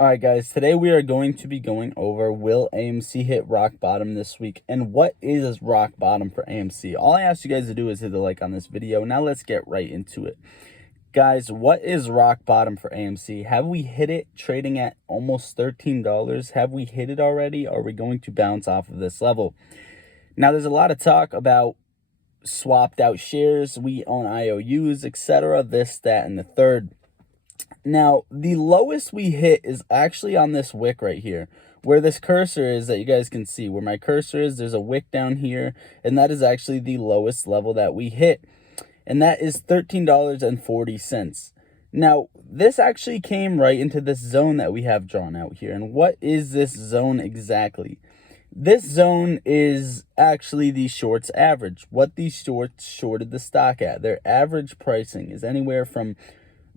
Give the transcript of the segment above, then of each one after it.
All right, guys, today we are going to be going over, will AMC hit rock bottom this week, and what is rock bottom for AMC? All I ask you guys to do is hit the like on this video. Now let's get right into it. Guys, what is rock bottom for AMC? Have we hit it trading at almost $13? Have we hit it already? Or are we going to bounce off of this level? Now, there's a lot of talk about swapped out shares. We own IOUs, etc. This, that, and the third. Now, the lowest we hit is actually on this wick right here, where this cursor is that you guys can see. Where my cursor is, there's a wick down here, and that is actually the lowest level that we hit, and that is $13.40. Now, this actually came right into this zone that we have drawn out here, and what is this zone exactly? This zone is actually the shorts average, what these shorts shorted the stock at. Their average pricing is anywhere from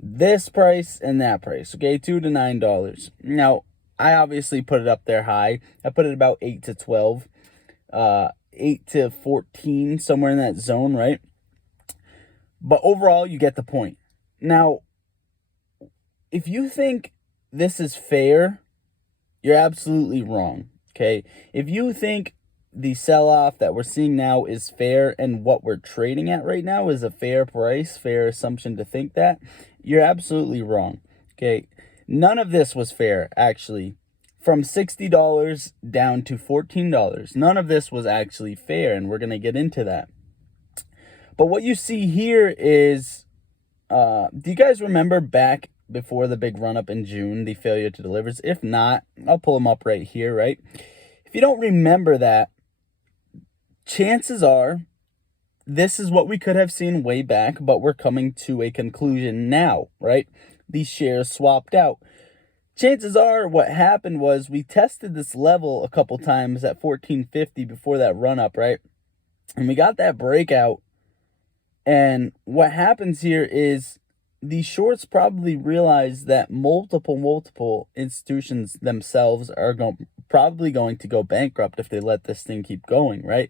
this price and that price, okay, $2 to $9. Now, I obviously put it up there high. I put it about 8 to 12, 8 to 14, somewhere in that zone, right? But overall, you get the point. Now, if you think this is fair, you're absolutely wrong, okay? If you think the sell-off that we're seeing now is fair and what we're trading at right now is a fair price, fair assumption to think that, you're absolutely wrong, okay? None of this was fair, actually. From $60 down to $14, none of this was actually fair, and we're going to get into that. But what you see here is, do you guys remember back before the big run-up in June, the failure to deliver? If not, I'll pull them up right here, right? If you don't remember that, chances are this is what we could have seen way back, but we're coming to a conclusion now, right? These shares swapped out. Chances are what happened was we tested this level a couple times at 1450 before that run up, right? And we got that breakout. And what happens here is the shorts probably realize that multiple institutions themselves are probably going to go bankrupt if they let this thing keep going, right?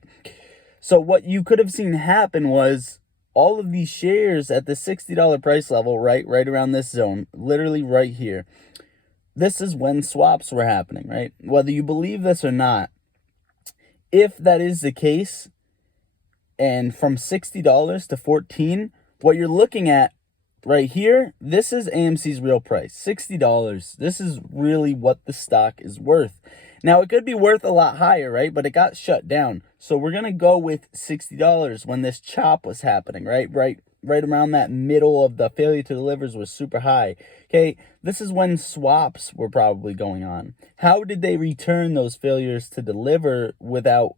So what you could have seen happen was all of these shares at the $60 price level, right around this zone, literally right here. This is when swaps were happening, right? Whether you believe this or not, if that is the case, and from $60 to $14, what you're looking at right here, this is AMC's real price, $60. This is really what the stock is worth. Now, it could be worth a lot higher, right? But it got shut down. So we're going to go with $60 when this chop was happening, right? Right around that middle of the failure to delivers was super high. Okay, this is when swaps were probably going on. How did they return those failures to deliver without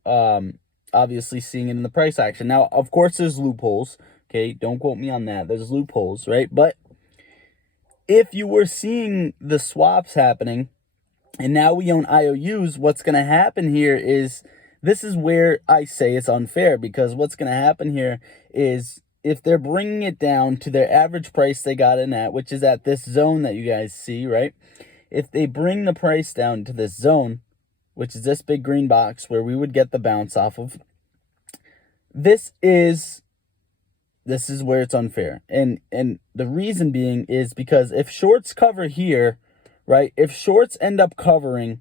obviously seeing it in the price action? Now, of course, there's loopholes. Okay, don't quote me on that. There's loopholes, right? But if you were seeing the swaps happening, and now we own IOUs, what's going to happen here is, this is where I say it's unfair, because what's going to happen here is if they're bringing it down to their average price they got in at, which is at this zone that you guys see, right? If they bring the price down to this zone, which is this big green box where we would get the bounce off of, this is where it's unfair. And the reason being is because if shorts cover here, right? If shorts end up covering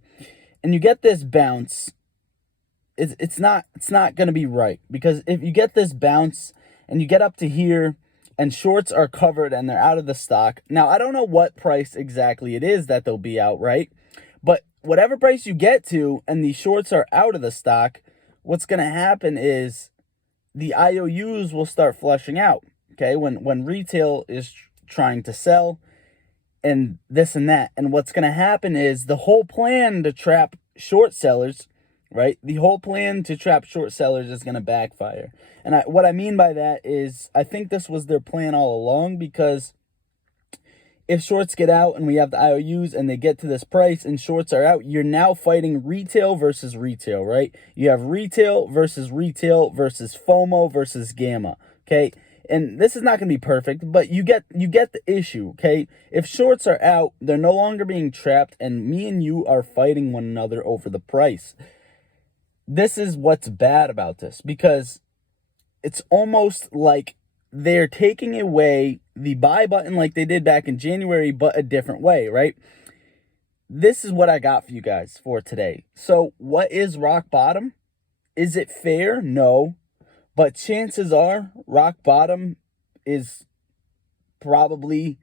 and you get this bounce, it's not going to be right, because if you get this bounce and you get up to here and shorts are covered and they're out of the stock. Now, I don't know what price exactly it is that they'll be out, right? But whatever price you get to and the shorts are out of the stock, what's going to happen is the IOUs will start flushing out, okay? When retail is trying to sell, and this and that. And what's going to happen is the whole plan to trap short sellers, right? The whole plan to trap short sellers is going to backfire. And what I mean by that is, I think this was their plan all along, because if shorts get out and we have the IOUs and they get to this price and shorts are out, you're now fighting retail versus retail, right? You have retail versus FOMO versus gamma, okay? And this is not going to be perfect, but you get the issue, okay? If shorts are out, they're no longer being trapped, and me and you are fighting one another over the price. This is what's bad about this, because it's almost like they're taking away the buy button like they did back in January, but a different way, right? this is what I got for you guys for today. So what is rock bottom? Is it fair? No. But chances are rock bottom is probably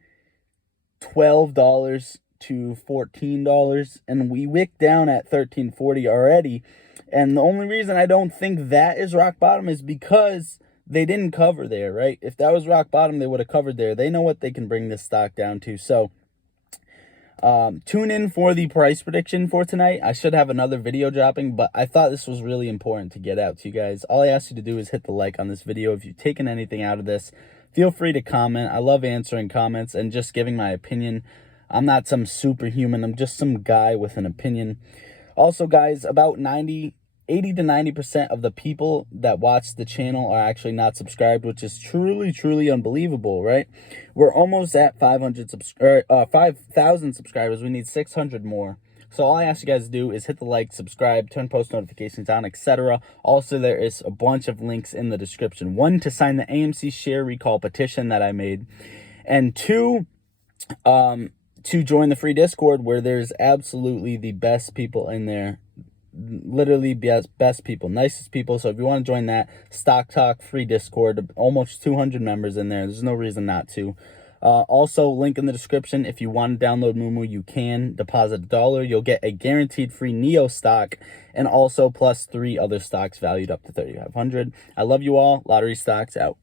$12 to $14, and we wicked down at $13.40 already. And the only reason I don't think that is rock bottom is because they didn't cover there, right? If that was rock bottom, they would have covered there. They know what they can bring this stock down to. So tune in for the price prediction for tonight. I should have another video dropping, but I thought this was really important to get out to you guys. All I ask you to do is hit the like on this video. If you've taken anything out of this, feel free to comment. I love answering comments and just giving my opinion. I'm not some superhuman. I'm just some guy with an opinion. Also, guys, about 80 to 90% of the people that watch the channel are actually not subscribed, which is truly, truly unbelievable, right? We're almost at 5,000 subscribers. We need 600 more. So all I ask you guys to do is hit the like, subscribe, turn post notifications on, etc. Also, there is a bunch of links in the description. One, to sign the AMC share recall petition that I made, and two, to join the free Discord, where there's absolutely the best people in there. Literally best people, nicest people. So if you want to join that Stock Talk free Discord, almost 200 members in there. There's no reason not to. Also, link in the description. If you want to download Moomoo, you can deposit $1. You'll get a guaranteed free Neo stock, and also plus 3 other stocks valued up to $3,500. I love you all. Lottery Stocks out.